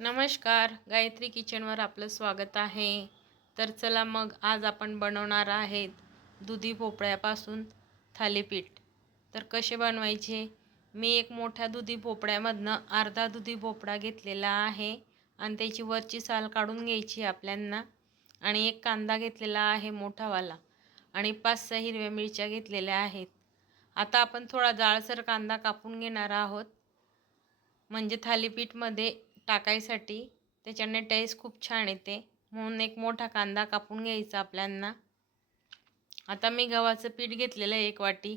नमस्कार गायत्री किचनवर आपलं स्वागत आहे. तर चला मग आज आपण बनवणार आहेत दुधी भोपळ्यापासून थालीपीठ. तर कसे बनवायचे? मी एक मोठ्या दुधी भोपळ्यामधनं अर्धा दुधी भोपळा घेतलेला आहे आणि त्याची वरची साल काढून घ्यायची आपल्यांना. आणि एक कांदा घेतलेला आहे मोठावाला आणि पाच सहा हिरव्या मिरच्या घेतलेल्या आहेत. आता आपण थोडा जाळसर कांदा कापून घेणार आहोत. म्हणजे थालीपीठमध्ये टाकायसाठी. त्याच्याने टेस्ट खूप छान येते. म्हणून एक मोठा कांदा कापून घ्यायचा आपल्यांना. आता मी गव्हाचं पीठ घेतलेलं आहे एक वाटी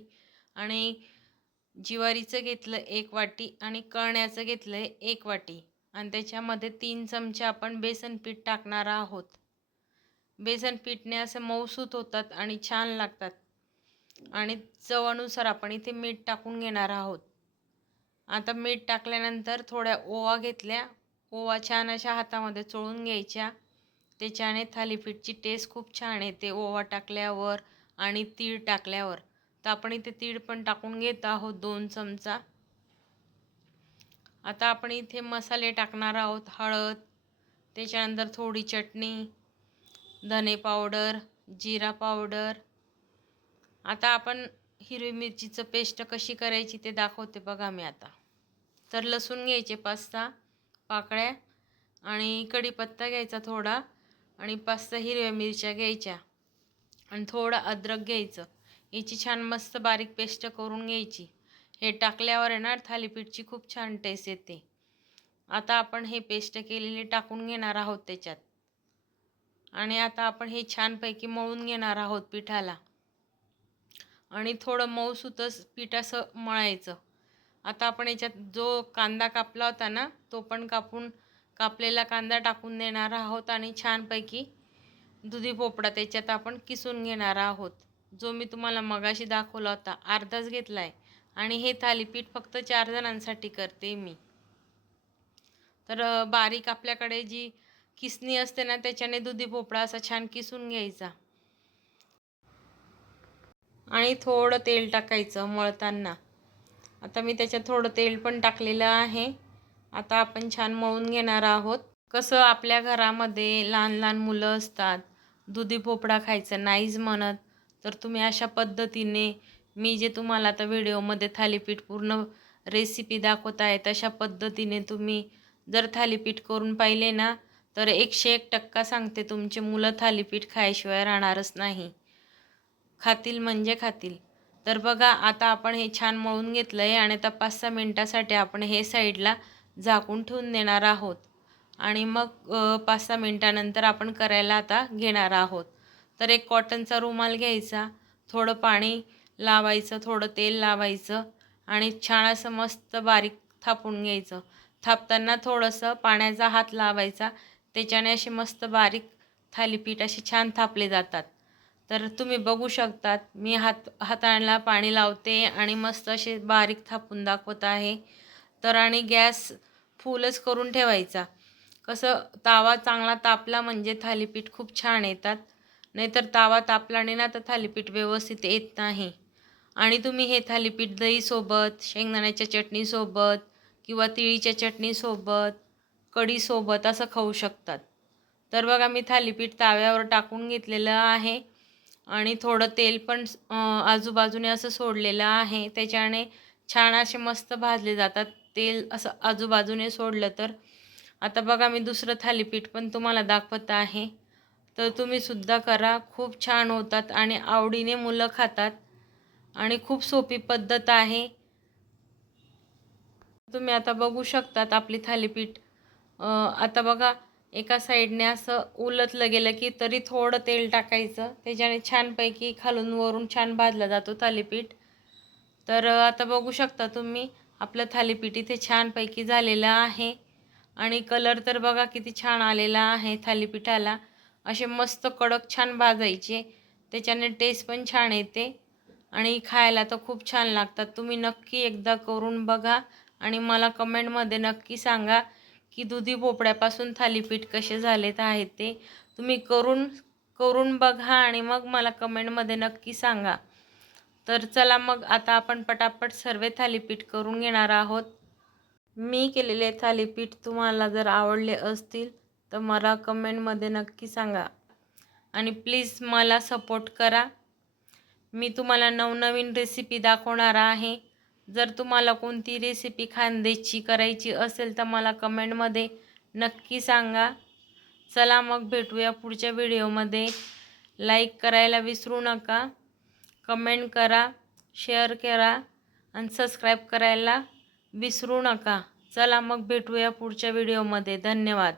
आणि ज्वारीचं घेतलं एक वाटी आणि कळण्याचं घेतलं आहे एक वाटी. आणि त्याच्यामध्ये तीन चमचे आपण बेसन पीठ टाकणार आहोत. बेसन पीठने असं मऊसूत होतात आणि छान लागतात. आणि चवानुसार आपण इथे मीठ टाकून घेणार आहोत. आता मीठ टाकल्यानंतर थोड्या ओवा घेतल्या. ओवा छान अशा हातामध्ये चोळून घ्यायच्या. त्याच्याने थालीपीठची टेस्ट खूप छान येते. ओवा टाकल्यावर आणि तीळ टाकल्यावर. तर आपण इथे तीळ पण टाकून घेत आहोत दोन चमचा. आता आपण इथे मसाले टाकणार आहोत हळद त्याच्यानंतर थोडी चटणी धने पावडर जिरा पावडर. आता आपण हिरवी मिरचीचं पेस्ट कशी करायची ते दाखवते बघा मी आता. तर लसूण घ्यायचे पाच सहा. पाकळ्या आणि कढीपत्ता घ्यायचा थोडा आणि पाच सहा हिरव्या मिरच्या घ्यायच्या आणि थोडं अद्रक घ्यायचं. याची छान मस्त बारीक पेस्ट करून घ्यायची. हे टाकल्यावर येणार थालीपीठची खूप छान टेस्ट येते. आता आपण हे पेस्ट केलेली टाकून घेणार आहोत त्याच्यात. आणि आता आपण हे छानपैकी मळून घेणार आहोत पिठाला. आणि थोडं मऊसुतच पीठ असं मळायचं. आता आपण याच्यात जो कांदा कापला होता ना तो पण कापून कापलेला कांदा टाकून देणार आहोत आणि छानपैकी दुधी पोपडा त्याच्यात आपण किसून घेणार आहोत. जो मी तुम्हाला मगाशी दाखवला होता अर्धाच घेतला आहे आणि हे थालीपीठ फक्त चार जणांसाठी करते मी. तर बारीक आपल्याकडे जी किसणी असते ना त्याच्याने दुधी भोपळा असा छान किसून घ्यायचा. आणि थोडं तेल टाकायचं मळताना. आता मी त्याच्यात थोडं तेल पण टाकलेलं आहे. आता आपण छान मळून घेणार आहोत. कसं आपल्या घरामध्ये लहान लहान मुलं असतात दुधी भोपळा खायचं नाहीच म्हणत तर तुम्ही अशा पद्धतीने मी जे तुम्हाला आता व्हिडिओमध्ये थालीपीठ पूर्ण रेसिपी दाखवत आहे तशा पद्धतीने तुम्ही जर थालीपीठ करून पाहिले ना तर एकशे एक टक्का सांगते तुमचे मुलं थालीपीठ खायशिवाय राहणारच नाही. खातील म्हणजे खातील. तर बघा आता आपण हे छान मळून घेतलं आहे आणि आता पाच सहा मिनटासाठी आपण हे साईडला झाकून ठेवून देणार आहोत. आणि मग पाच सहा मिनटानंतर आपण करायला आता घेणार आहोत. तर एक कॉटनचा रुमाल घ्यायचा थोडं पाणी लावायचं थोडं तेल लावायचं आणि छान असं मस्त बारीक थापून घ्यायचं. थापताना थोडंसं पाण्याचा हात लावायचा त्याच्याने असे मस्त बारीक थालीपीठ असे छान थापले जातात. तर तुम्ही बघू शकतात मी हात हाताला पाणी लावते आणि मस्त असे बारीक थापून दाखवत आहे. तर आणि गॅस फुलच करून ठेवायचा. कसं तावा चांगला तापला म्हणजे थालीपीठ खूप छान येतात. नाहीतर तावा तापला नाही ना तर थालीपीठ व्यवस्थित येत नाही. आणि तुम्ही हे थालीपीठ दहीसोबत शेंगदाण्याच्या चटणीसोबत किंवा तिळीच्या चटणीसोबत कढीसोबत असं खाऊ शकतात. तर बघा मी थालीपीठ ताव्यावर टाकून घेतलेलं आहे. आणि थोडं तेल पण आजूबाजूने असं सोडलेलं आहे. त्याच्याने छान असे मस्त भाजले जातात. तेल असं आजूबाजूने सोडलं तर. आता बघा मी दुसरं थालीपीठ पण तुम्हाला दाखवत आहे. तर तुम्हीसुद्धा करा. खूप छान होतात आणि आवडीने मुलं खातात. आणि खूप सोपी पद्धत आहे. तुम्ही आता बघू शकतात आपली थालीपीठ. आता बघा एका साईडने असं उलतलं गेलं की तरी थोडं तेल टाकायचं. त्याच्याने छानपैकी खालून वरून छान भाजला जातो थालीपीठ. तर आता बघू शकता तुम्ही आपलं थालीपीठ इथे छानपैकी झालेलं आहे. आणि कलर तर बघा किती छान आलेला आहे थालीपीठाला. असे मस्त कडक छान भाजायचे. त्याच्याने टेस्ट पण छान येते. आणि खायला तर खूप छान लागतात. तुम्ही नक्की एकदा करून बघा आणि मला कमेंटमध्ये नक्की सांगा. की दुधी भोपळ्यापासून थालीपीठ कसे झालेत आहेत ते तुम्ही करून करून बघा आणि मग मला कमेंटमध्ये नक्की सांगा. तर चला मग आता आपण पटापट सर्व थालीपीठ करून घेणार आहोत. मी केलेले थालीपीठ तुम्हाला जर आवडले असतील तर मला कमेंटमध्ये नक्की सांगा. आणि प्लीज मला सपोर्ट करा. मी तुम्हाला नवनवीन रेसिपी दाखवणार आहे. जर तुम्हाला कोणती रेसिपी खांद्याची करायची असेल तर मला कमेंटमध्ये नक्की सांगा. चला मग भेटूया पुढच्या व्हिडिओमध्ये लाईक करायला विसरू नका. कमेंट करा शेअर करा आणि सबस्क्राईब करायला विसरू नका. चला मग भेटूया पुढच्या व्हिडिओमध्ये धन्यवाद.